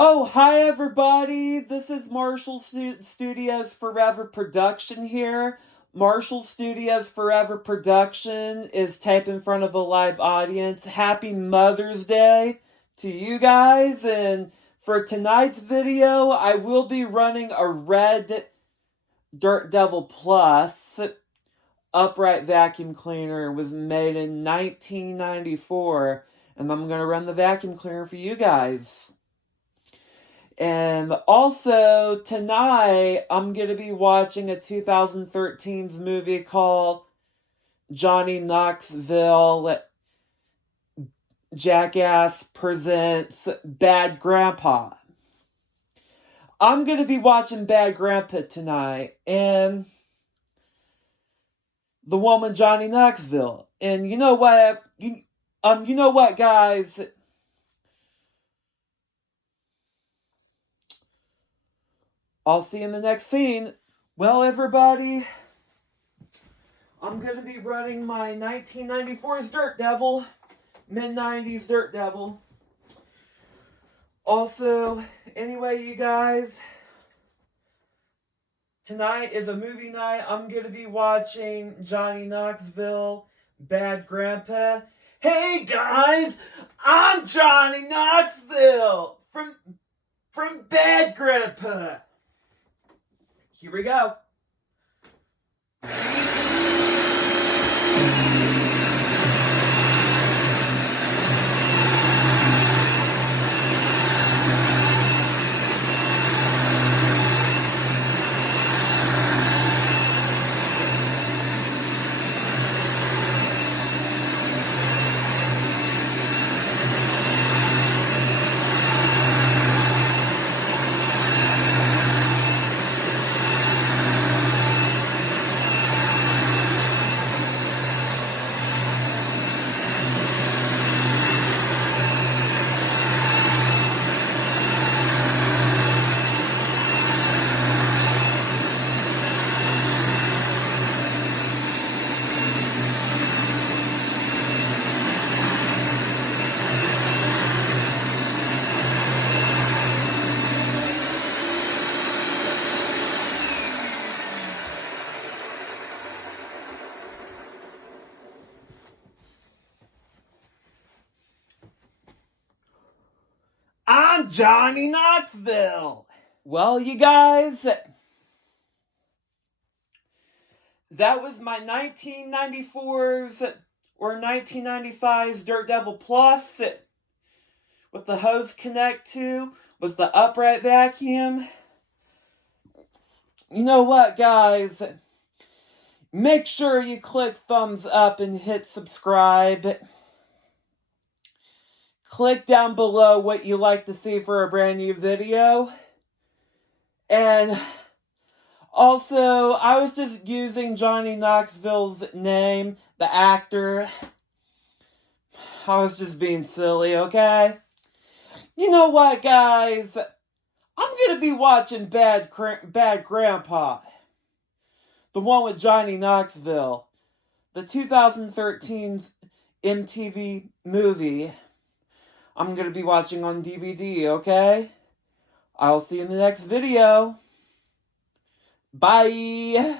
Oh, hi everybody. This is Marshall Studios Forever Production here. Marshall Studios Forever Production is taped in front of a live audience. Happy Mother's Day to you guys. And for tonight's video, I will be running a red Dirt Devil Plus upright vacuum cleaner. It was made in 1994. And I'm going to run the vacuum cleaner for you guys. And also, tonight, I'm going to be watching a 2013's movie called Johnny Knoxville Jackass Presents Bad Grandpa. I'm going to be watching Bad Grandpa tonight, and the woman Johnny Knoxville. And you know what? You know what, guys? I'll see you in the next scene. Well, everybody, I'm going to be running my 1994's Dirt Devil, mid-90s Dirt Devil. Also, anyway, you guys, tonight is a movie night. I'm going to be watching Johnny Knoxville, Bad Grandpa. Hey, guys, I'm Johnny Knoxville from Bad Grandpa. Here we go. I'm Johnny Knoxville. Well, you guys, that was my 1994's or 1995's Dirt Devil Plus. What the hose connect to was the upright vacuum. You know what, guys? Make sure you click thumbs up and hit subscribe. Click down below what you like to see for a brand new video. And also, I was just using Johnny Knoxville's name, the actor. I was just being silly, okay? You know what, guys? I'm going to be watching Bad Grandpa. The one with Johnny Knoxville. The 2013's MTV movie. I'm going to be watching on DVD, okay? I'll see you in the next video. Bye!